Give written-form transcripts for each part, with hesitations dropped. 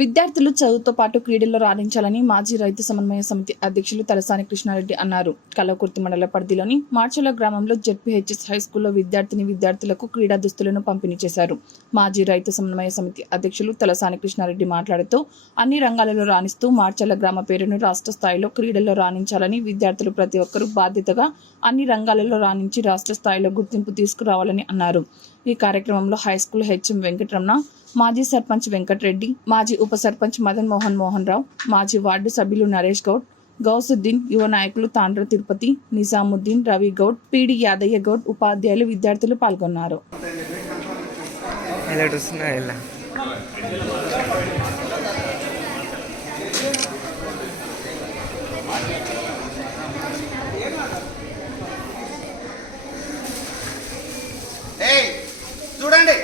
విద్యార్థులు చదువుతో పాటు క్రీడల్లో రాణించాలని మాజీ రైతు సమన్వయ సమితి అధ్యక్షులు తలసాని కృష్ణారెడ్డి అన్నారు. కల్వకుర్తి మండల పరిధిలోని మార్చల గ్రామంలో జెడ్పీహెచ్ఎస్ హైస్కూల్లో విద్యార్థులకు క్రీడా దుస్తులను పంపిణీ చేశారు. మాజీ రైతు సమన్వయ సమితి అధ్యక్షులు తలసాని కృష్ణారెడ్డి మాట్లాడుతూ అన్ని రంగాలలో రాణిస్తూ మార్చల గ్రామ పేరును రాష్ట్ర స్థాయిలో క్రీడల్లో రాణించాలని, విద్యార్థులు ప్రతి ఒక్కరూ బాధ్యతగా అన్ని రంగాలలో రాణించి రాష్ట్ర స్థాయిలో గుర్తింపు తీసుకురావాలని అన్నారు. ఈ కార్యక్రమంలో హైస్కూల్ హెచ్ఎం వెంకటరమణ, మాజీ సర్పంచ్ వెంకటరెడ్డి, మాజీ ఉప సర్పంచ్ మదన్ మోహన్ రావు, మాజీ వార్డు సభ్యులు నరేష్ గౌడ్, గౌసుద్దీన్, యువ నాయకులు తాండ్ర తిరుపతి, నిజాముద్దీన్, రవి గౌడ్, పీడి యాదయ్య గౌడ్, ఉపాధ్యాయులు, విద్యార్థులు పాల్గొన్నారు. చూడండి,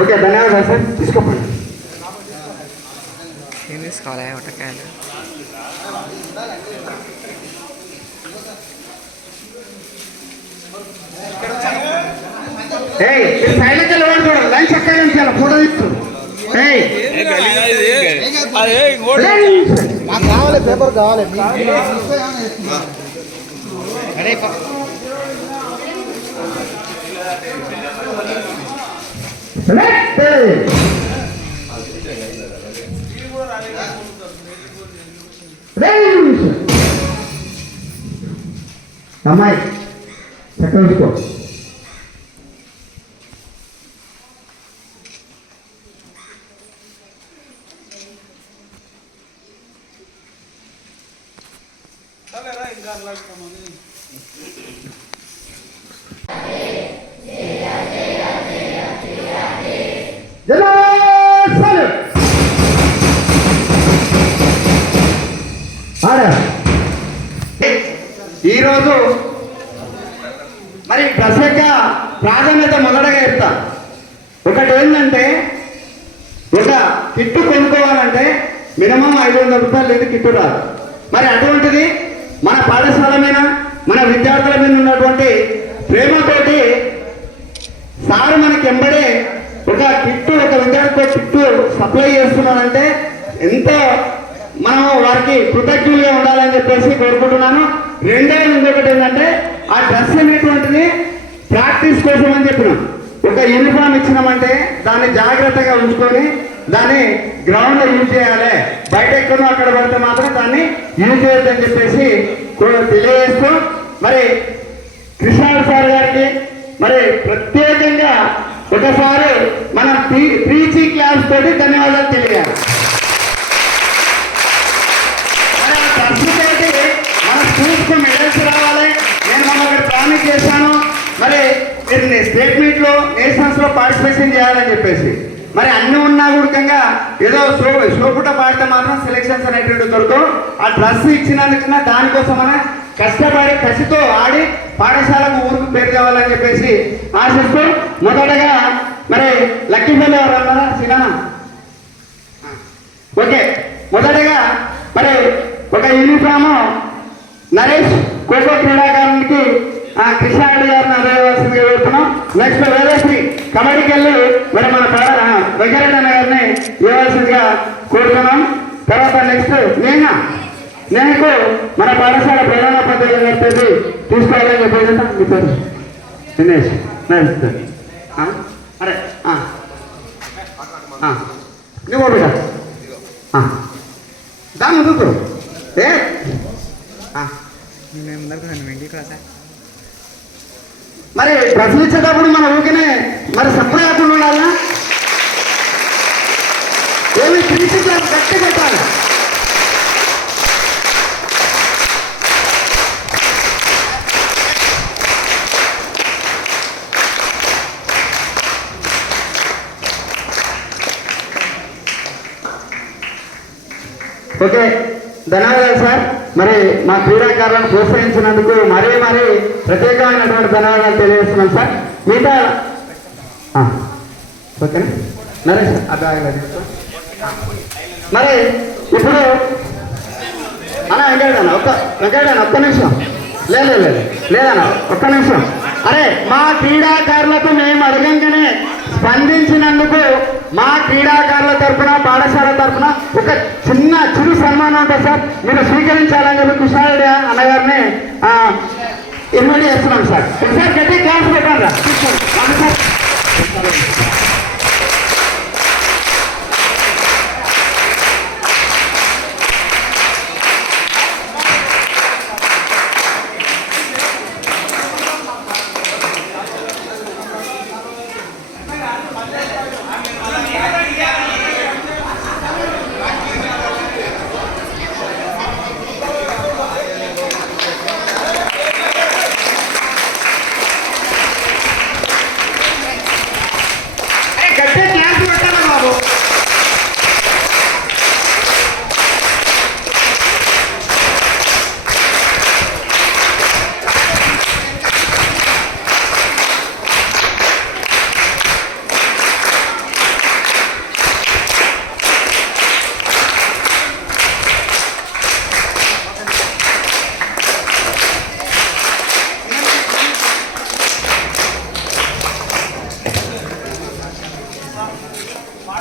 ఓకే, ధన్యవాదాలు సార్. తీసుకోండి. ఏం తీసుకోవాలి? ఒకటికాయలు సైలెంట్ చూడండి, లైన్ చక్కగా ఉంచాలి, ఫోటో తీసుకోండి. నాకు కావాలి, పేపర్ కావాలి. అమ్మాయి చక్కగా తీసుకో. ఈరోజు మరి డ్రెస్ యొక్క ప్రాధాన్యత మొదటగా చెప్తా. ఒకటి ఏంటంటే, ఒక కిట్టు కొనుక్కోవాలంటే మినిమం 500 రూపాయలు లేదు కిట్టు రాదు. మరి అటువంటిది మన పాఠశాల మీద, మన విద్యార్థుల మీద ఉన్నటువంటి ప్రేమతోటి సార్ మనకి ఎంబడే ఒక విద్యార్థి కిట్టు సప్లై చేస్తున్నాడంటే ఎంతో మనం వారికి కృతజ్ఞులుగా ఉండాలని చెప్పేసి కోరుకుంటున్నాను. రెండేది ఇంకొకటి ఏంటంటే, ఆ డ్రెస్ అనేటువంటిది ప్రాక్టీస్ కోసం అని చెప్పినాం. ఒక యూనిఫామ్ ఇచ్చినామంటే దాన్ని జాగ్రత్తగా ఉంచుకొని దాన్ని గ్రౌండ్లో యూజ్ చేయాలి, బయట ఎక్కడో అక్కడ పడితే మాత్రం దాన్ని యూజ్ చేయొద్దని చెప్పేసి తెలియజేస్తూ, మరి కృష్ణారెడ్డి సార్ గారికి మరి ప్రత్యేకంగా ఒకసారి మన ప్రీచి క్లాస్ తోటి ధన్యవాదాలు తెలియాలి. మన స్కూల్స్కు మెడల్స్ రావాలి. నేను మనం ఇక్కడ ప్రామిస్ చేశాను, మరి స్టేట్ మీట్లో, నేషనల్స్లో పార్టిసిపేషన్ చేయాలని చెప్పేసి. మరి అన్ని ఉన్నా కూడా ఏదో షోపుట పాడితే మాత్రం సెలెక్షన్స్ అనేటువంటి దొరకవు. ఆ డ్రెస్ ఇచ్చినందుకు దానికోసం మన కష్టపడి కసితో ఆడి పాఠశాలకు ఊరికి పేరు కావాలని చెప్పేసి ఆశిస్తూ, మొదటగా మరి లక్కీపల్లి ఎవరు అన్నారా? సినా ఓకే. మొదటగా మరి ఒక యూనిఫాము నరేష్ ఖోఖో క్రీడాకారునికి కృష్ణారెడ్డి గారిని అందజేయవలసిందిగా కోరుతున్నాం. నెక్స్ట్ వేదశ్రీ కబడ్డీకి వెళ్ళి మరి మన వెంకరెడ్డి అన్న గారిని ఇవ్వవలసిందిగా కోరుతున్నాం. తర్వాత నెక్స్ట్ నేహకు మన పాఠశాల ప్రధానోపాధ్యాయులు గారి తీసుకోవాలని చెప్పేసి మీ పేరు దినేష్. అరే నువ్వు బిడ్డ దాని ముందుకు మరి డ్రెస్సులు ఇచ్చేటప్పుడు మన ఊరికనే మరి సప్లై కాకుండా ఉండాలా? ఏమి ప్రీతి గట్టి పెట్టాలి. ఓకే, ధన్యవాదాలు సార్. మరి మా క్రీడాకారులను ప్రోత్సహించినందుకు మరీ ప్రత్యేకమైనటువంటి ధన్యవాదాలు తెలియజేస్తున్నాం సార్. మిగతా ఓకేనా నరేష్ అబ్బాయి తీసుకో. మరి ఇప్పుడు వెంకటన్న ఒక్క నిమిషం లేదన్న ఒక్క నిమిషం. అరే మా క్రీడాకారులకు మేము అడగంగానే స్పందించినందుకు మా క్రీడాకారుల తరఫున పాఠశాల తరఫున ఒక చిరు సన్మానం ఉంటుంది సార్, మీరు స్వీకరించాలని చెప్పి కృష్ణారెడ్డి అన్నగారిని ఇన్వైట్ చేస్తున్నాం సార్. ఒకసారి గట్టి క్లాస్ పెట్టండి రా.